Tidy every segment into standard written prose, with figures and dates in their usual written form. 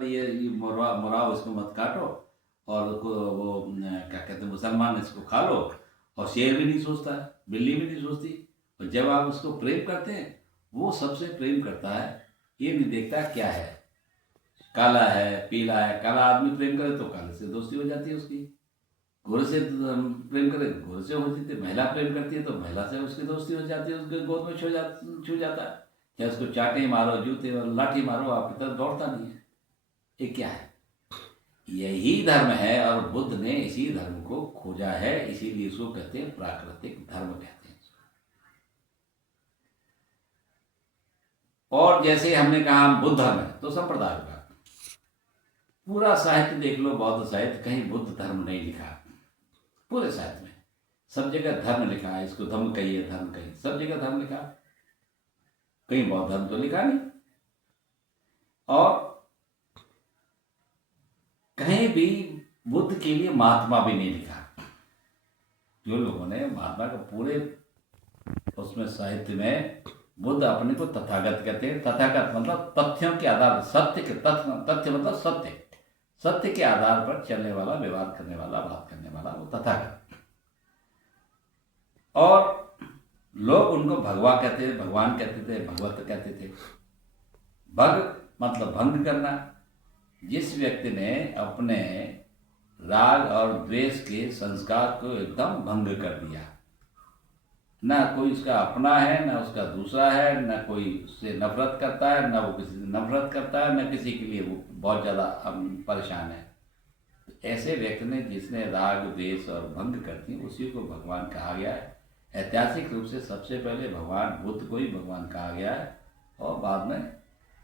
ये मुर्गा मुर्गा उसको मत काटो, और उसको वो क्या कहते हैं, मुसलमान इसको खा लो। और शेर भी नहीं सोचता है, बिल्ली भी नहीं सोचती। और जब आप उसको प्रेम करते हैं, वो सबसे प्रेम करता है, ये नहीं देखता क्या है, काला है पीला है। काला आदमी प्रेम करे तो काले से दोस्ती हो जाती है उसकी, घोड़े से प्रेम करे तो घोड़े से हो जाती है, महिला प्रेम करती है तो महिला से उसकी दोस्ती हो जाती है, उसके गोद में छू जाता है। चाहे उसको चाटे मारो, जूते और लाठी मारो, आपकी तरफ दौड़ता नहीं है। ये क्या है? यही धर्म है, और बुद्ध ने इसी धर्म को खोजा है, इसीलिए इसको कहते हैं प्राकृतिक धर्म कहते हैं। और जैसे हमने कहा हम बुद्ध धर्म है, तो संप्रदाय का पूरा साहित्य देख लो, बौद्ध साहित्य, कहीं बुद्ध धर्म नहीं लिखा। पूरे साहित्य में सब जगह धर्म लिखा है, इसको धर्म कहिए, धर्म कहिए, सब जगह धर्म लिखा। कहीं बौद्ध धर्म तो लिखा नहीं, और कहीं भी बुद्ध के लिए महात्मा भी नहीं लिखा। जो लोगों ने महात्मा को पूरे उसमें साहित्य में, बुद्ध अपने को तथागत कहते हैं। तथागत मतलब तथ्यों के आधार, सत्य के तथ्य मतलब सत्य, सत्य के आधार पर चलने वाला, व्यवहार करने वाला, बात करने वाला, वो तथागत। और लोग उनको भगवा कहते थे, भगवान कहते थे, भगवत कहते थे। भग मतलब भंग करना। जिस व्यक्ति ने अपने राग और द्वेष के संस्कार को एकदम भंग कर दिया, ना कोई उसका अपना है, ना उसका दूसरा है, ना कोई उससे नफरत करता है, ना वो किसी से नफरत करता है, ना किसी के लिए वो बहुत ज़्यादा परेशान है। ऐसे व्यक्ति ने, जिसने राग द्वेष और भंग कर दी, उसी को भगवान कहा गया है। ऐतिहासिक रूप से सबसे पहले भगवान बुद्ध को ही भगवान कहा गया है, और बाद में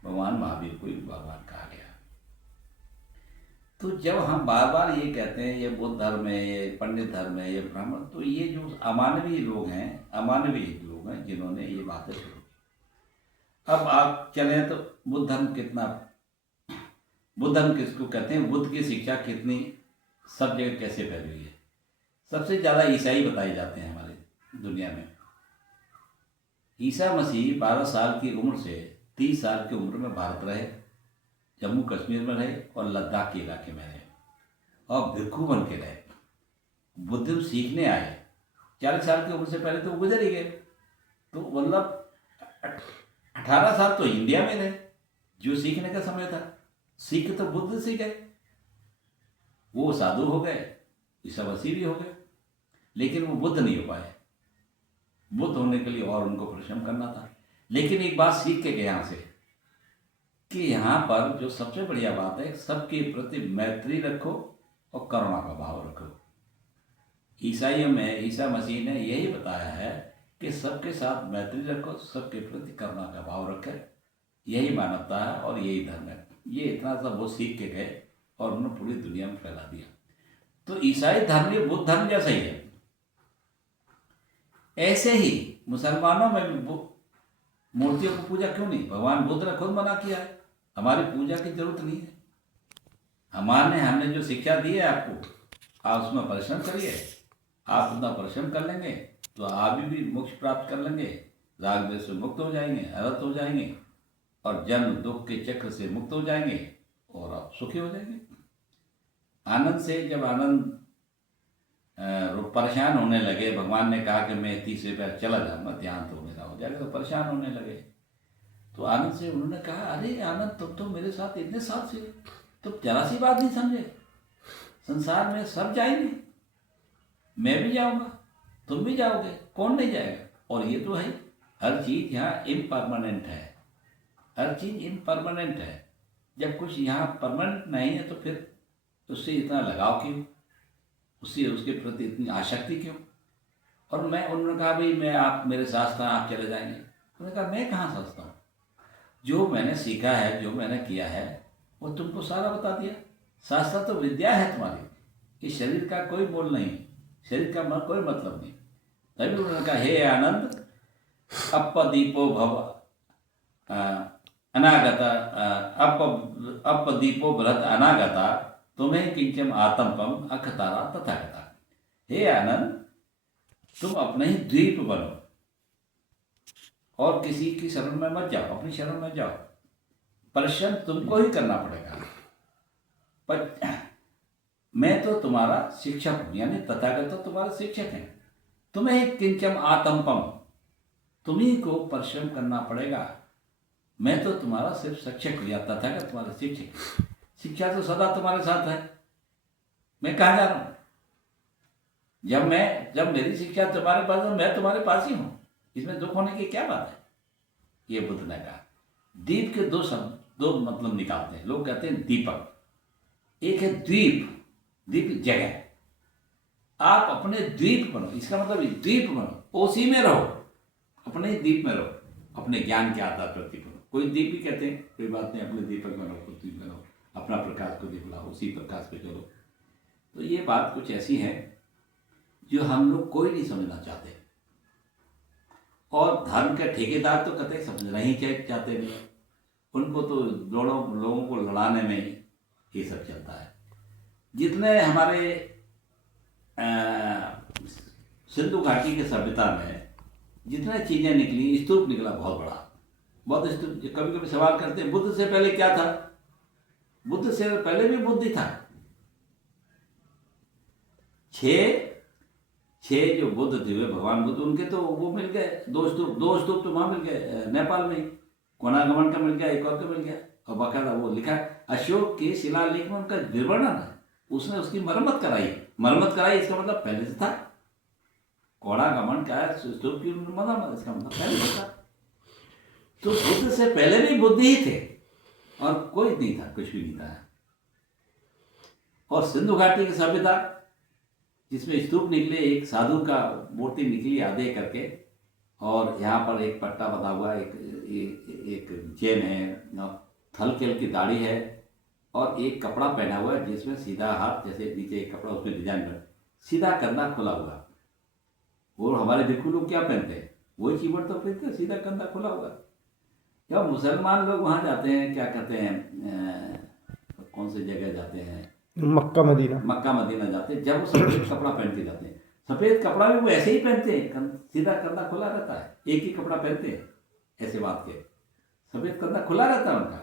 भगवान महावीर को ही भगवान कहा गया। तो जब हम बार बार ये कहते हैं ये बुद्ध धर्म है, ये पंडित धर्म है, ये ब्राह्मण, तो ये जो अमानवीय लोग हैं, अमानवीय लोग हैं जिन्होंने ये बातें शुरू की। अब आप चलें तो बुद्ध धर्म कितना, बुद्ध धर्म किसको कहते हैं, बुद्ध की शिक्षा कितनी सब जगह कैसे फैली हुई है। सबसे ज़्यादा ईसाई बताए जाते हैं हमारे दुनिया में। ईसा मसीह 12 साल की उम्र से 30 साल की उम्र में भारत रहे, जम्मू कश्मीर में रहे और लद्दाख के इलाके में रहे, और भिक्षु बन के रहे। बुद्धिज्म सीखने आए 40 साल की उम्र से, पहले तो वो गुजर ही गए। तो मतलब 18 साल तो इंडिया में रहे, जो सीखने का समय था। सीख तो बुद्ध से गए, वो साधु हो गए, ईसा मसीह भी हो गए, लेकिन वो बुद्ध नहीं हो पाए। बुद्ध होने के लिए और उनको परिश्रम करना था। लेकिन एक बात सीख के गए यहाँ से, कि यहाँ पर जो सबसे बढ़िया बात है, सबके प्रति मैत्री रखो और करुणा का भाव रखो। ईसाइयों में ईसा मसीह ने यही बताया है कि सबके साथ मैत्री रखो, सबके प्रति करुणा का भाव रखे। यही मानवता है और यही धर्म है। ये इतना सब वो सीख के गए और उन्होंने पूरी दुनिया में फैला दिया। तो ईसाई धर्म ये बुद्ध धर्म जैसा ही है। ऐसे ही मुसलमानों में भी मूर्तियों की पूजा क्यों नहीं, भगवान बुद्ध ने खुद मना किया है। हमारी पूजा की जरूरत नहीं है। हमने जो शिक्षा दी है आपको, आप उसमें परिश्रम करिए। आप उतना परिश्रम कर लेंगे तो आप भी मोक्ष प्राप्त कर लेंगे, राग द्वेष से मुक्त हो जाएंगे, अरहत हो जाएंगे, और जन्म दुख के चक्र से मुक्त हो जाएंगे, और आप सुखी हो जाएंगे। आनंद से जब आनंद परेशान होने लगे, भगवान ने कहा कि मैं 30वें पैर चला जाऊंगा, ध्यान तो मेरा हो जाएगा, तो परेशान होने लगे। तो आनंद से उन्होंने कहा, अरे आनंद तुम तो मेरे साथ इतने साथ से, तुम जरा सी बात नहीं समझे। संसार में सब जाएंगे, मैं भी जाऊंगा, तुम भी जाओगे, कौन नहीं जाएगा। और ये तो है, हर चीज यहाँ इम्परमानेंट है, हर चीज इम्परमानेंट है। जब कुछ यहाँ परमानेंट नहीं है तो फिर उससे इतना लगाव क्यों, उससे उसके प्रति इतनी आसक्ति क्यों। और उन्होंने कहा, भाई मैं, आप मेरे साथ था, आप चले जाएंगे। उन्होंने कहा, मैं कहाँ सोचता हूँ, जो मैंने सीखा है, जो मैंने किया है, वो तुमको सारा बता दिया। शास्त्र तो विद्या है तुम्हारी, कि शरीर का कोई मोल नहीं, शरीर का कोई मतलब नहीं। तभी उन्होंने कहा, हे आनंद, अपदीपो भव अनागता, अपदीपो बृहत अनागता, तुम्हें किंचम आतंकम अखतारा तथागता। हे आनंद, तुम अपने ही द्वीप बनो और किसी की शरण में मत जाओ, अपनी शरण में जाओ। परिश्रम तुमको ही करना पड़ेगा। पर मैं तो तुम्हारा शिक्षक हूं, यानी तथागत तो तुम्हारा शिक्षक है। तुम्हें ही किंचम आतंपम, तुम्ही को परिश्रम करना पड़ेगा। मैं तो तुम्हारा सिर्फ शिक्षक हूं, या तथागत तुम्हारा शिक्षक है। शिक्षा तो सदा तुम्हारे साथ है, मैं कहाँ जा रहा हूं? जब मेरी शिक्षा तुम्हारे पास है, मैं तुम्हारे पास ही हूं, इसमें दुख होने की क्या बात है? ये बुद्ध ने कहा। दीप के दो शब्द, दो मतलब निकालते हैं लोग, कहते हैं दीपक, एक है द्वीप। द्वीप जगह, आप अपने द्वीप बनो, इसका मतलब द्वीप बनो, उसी में रहो, अपने द्वीप में रहो, अपने ज्ञान के आधार पर दीप बनो। कोई दीप भी कहते हैं, कोई बात नहीं, अपने दीपक बनो, खुद दीप बनो, अपना प्रकाश को दिखलाओ, उसी प्रकाश पे चलो। तो ये बात कुछ ऐसी है जो हम लोग कोई नहीं समझना चाहते, और धर्म के ठेकेदार तो कतई समझना ही चाहते नहीं। उनको तो दोनों लोगों को लड़ाने में ये सब चलता है। जितने हमारे सिंधु घाटी की सभ्यता में जितने चीजें निकली, स्तूप निकला बहुत बड़ा, बहुत स्तूप। कभी कभी सवाल करते हैं बुद्ध से पहले क्या था? बुद्ध से पहले भी बुद्ध ही था। छह जो बुद्ध थे भगवान बुद्ध, उनके तो वो मिल गए, दो स्तूप तो वहां मिल गए, नेपाल में ही। कोणागमन का मिल गया, एक और का मिल गया, और बाकायदा वो लिखा है अशोक के शिलालेख में उनका विवरण है, उसने उसकी मरम्मत कराई। इसका मतलब पहले से था। कोणागमन का स्तूप की मरम्मत, इसका मतलब पहले से था। तो बुद्ध से पहले भी बुद्ध ही थे, और कोई नहीं था, कुछ भी नहीं था। और सिंधु घाटी की सभ्यता जिसमें स्तूप निकले, एक साधु का मूर्ति निकली आधे करके, और यहाँ पर एक पट्टा बना हुआ, एक चेन है, थलकेल की दाढ़ी है, और एक कपड़ा पहना हुआ है जिसमें सीधा हाथ, जैसे नीचे एक कपड़ा उसमें डिजाइन में सीधा कंधा खुला हुआ। और हमारे भिक्षु लोग क्या पहनते हैं? वही चीवट तो पहनते हैं, सीधा कंधा खुला हुआ। जब मुसलमान लोग वहाँ जाते हैं, क्या कहते हैं, कौन सी जगह जाते हैं, मक्का मदीना जाते हैं, जब वो सफेद कपड़ा पहन के जाते हैं, सफेद कपड़ा भी वो ऐसे ही पहनते हैं, सीधा कंधा खुला रहता है, एक ही कपड़ा पहनते हैं, ऐसे बात के सफेद कंधा खुला रहता है उनका।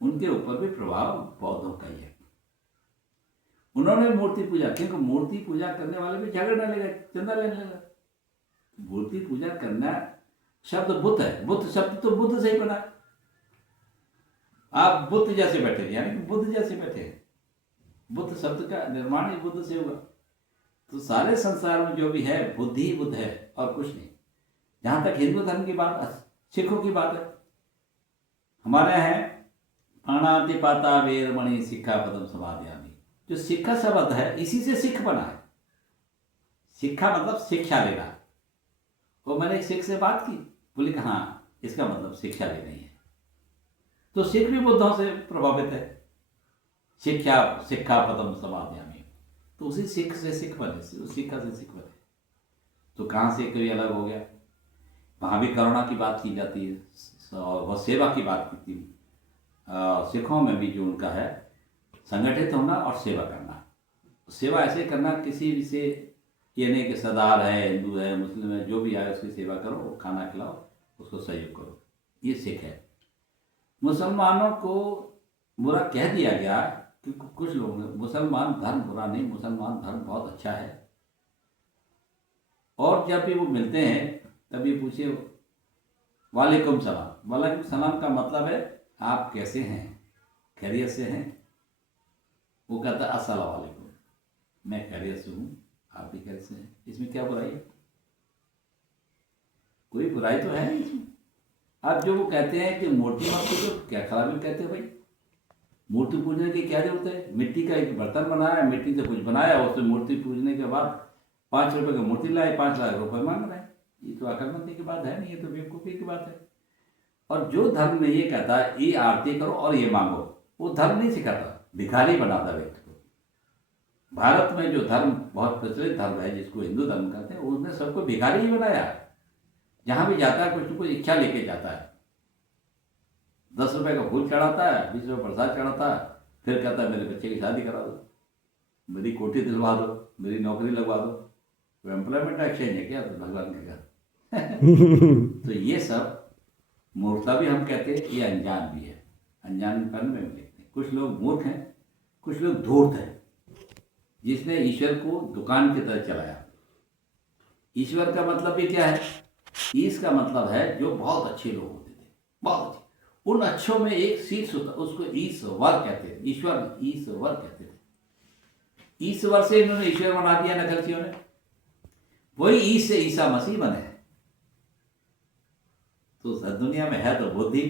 उनके ऊपर भी प्रभाव बौद्धों का ही है। उन्होंने मूर्ति पूजा, क्योंकि मूर्ति पूजा करने वाले भी झगड़ने लगे, चंदा लेने लगा। मूर्ति पूजा करना शब्द बुद्ध है, बुद्ध शब्द तो बुद्ध से ही बना। आप बुद्ध जैसे बैठे, यानी कि बुद्ध जैसे बैठे, बुद्ध शब्द का निर्माण ही बुद्ध से हुआ। तो सारे संसार में जो भी है बुद्ध ही बुद्ध है, और कुछ नहीं। जहां तक हिंदू धर्म की बात, सिखों की बात है, हमारे यहाँ है प्राणातिपाता वेरमणि सिक्खापदम समादयामि। जो सिक्खा शब्द है इसी से सिख बना है। सिक्खा मतलब शिक्षा लेना। तो मैंने एक सिख से बात की, बोले कि हाँ, इसका मतलब शिक्षा लेना ही है। तो सिख भी बुद्धों से प्रभावित है, सिक्खापदम समादयामि। तो उसी सिख से सिख बने, उस सिक्खा से सिख बने। तो कहाँ से कोई अलग हो गया? वहाँ भी करुणा की बात की जाती है, और वह सेवा की बात की थी। सिखों में भी जो उनका है, संगठित होना और सेवा करना। सेवा ऐसे करना, किसी भी से ये नहीं कि सरदार है, हिंदू है, मुस्लिम है, जो भी आए उसकी सेवा करो, खाना खिलाओ, उसको सहयोग करो, ये सिख है। मुसलमानों को बुरा कह दिया गया कि कुछ लोग, मुसलमान धर्म बुरा नहीं, मुसलमान धर्म बहुत अच्छा है। और जब भी वो मिलते हैं तभी पूछे वालेकुम सलाम। वालेकुम सलाम का मतलब है आप कैसे हैं, खैरियत से हैं? वो कहता है अस्सलाम वालेकुम, मैं खैरियत से हूँ, आप भी खैरियत से हैं। इसमें क्या बुराई है? कोई बुराई तो है नहीं इसमें। अब जो वो कहते हैं कि मूर्ति मत पूजो, क्या खराबी कहते हैं भाई? मूर्ति पूजने की क्या जरूरत है? मिट्टी का एक बर्तन बनाया, मिट्टी से कुछ बनाया, उससे मूर्ति पूजने के बाद 5 रुपए की मूर्ति लाए, 5 लाख रुपए मांग रहे हैं। ये तो अकलमंदी की बात है नहीं, ये तो बेवकूफ़ी की बात है। और जो धर्म में ये कहता है ये आरती करो और ये मांगो, वो धर्म नहीं सिखाता, भिखारी बनाता व्यक्ति को। भारत में जो धर्म बहुत प्रचलित धर्म है, जिसको हिंदू धर्म कहते हैं, उसने सबको भिखारी ही बनाया है। जहाँ भी जाता है कुछ न कुछ इच्छा लेके जाता है। 10 रुपए का फूल चढ़ाता है, 20 रुपये प्रसाद चढ़ाता है, फिर कहता है मेरे बच्चे की शादी करा दो, मेरी कोठी दिलवा दो, मेरी नौकरी लगवा दो। तो एम्प्लॉयमेंट एक्सचेंज है क्या? तो भगवान के घर। तो ये सब मूर्खता भी हम कहते हैं, ये अनजान भी है, अनजानपन में भी देखते हैं। कुछ लोग मूर्ख हैं कुछ लोग धूर्त हैं, जिसने ईश्वर को दुकान की तरह चलाया। ईश्वर का मतलब भी क्या है? ईश का मतलब है जो बहुत अच्छे लोग होते थे, बहुत अच्छे। उन अच्छों में एक शीर्ष होता, उसको ईश्वर कहते थे। ईश्वर कहते थे। ईश्वर से इन्होंने ईश्वर बना दिया नकलचियों ने। वही ईश से ईसा मसीह बने। तो दुनिया में है तो बुद्धि,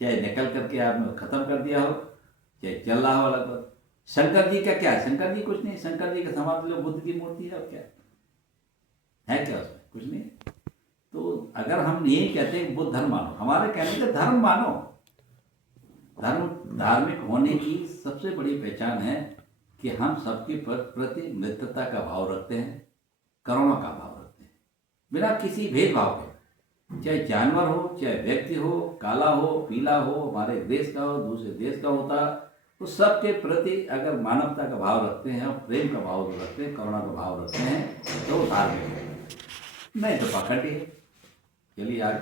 चाहे निकल करके आपने खत्म कर दिया हो, चाहे चल रहा हो लगभग। शंकर जी का क्या है? शंकर जी कुछ नहीं। शंकर जी का समाधि लो, बुद्ध की मूर्ति है। और क्या है? क्या उसमें? कुछ नहीं। तो अगर हम यही कहते हैं बुद्ध धर्म मानो, हमारे कहने से धर्म मानो। धार्मिक होने की सबसे बड़ी पहचान है कि हम सबके प्रति मित्रता का भाव रखते हैं, करुणा का भाव रखते हैं, बिना किसी भेदभाव के। चाहे जानवर हो, चाहे व्यक्ति हो, काला हो, पीला हो, हमारे देश का हो, दूसरे देश का होता, तो सबके प्रति अगर मानवता का भाव रखते हैं और प्रेम का भाव रखते हैं, करुणा का भाव रखते हैं, तो धार्मिक है। नहीं तो पाखंडी है। चलिए आगे।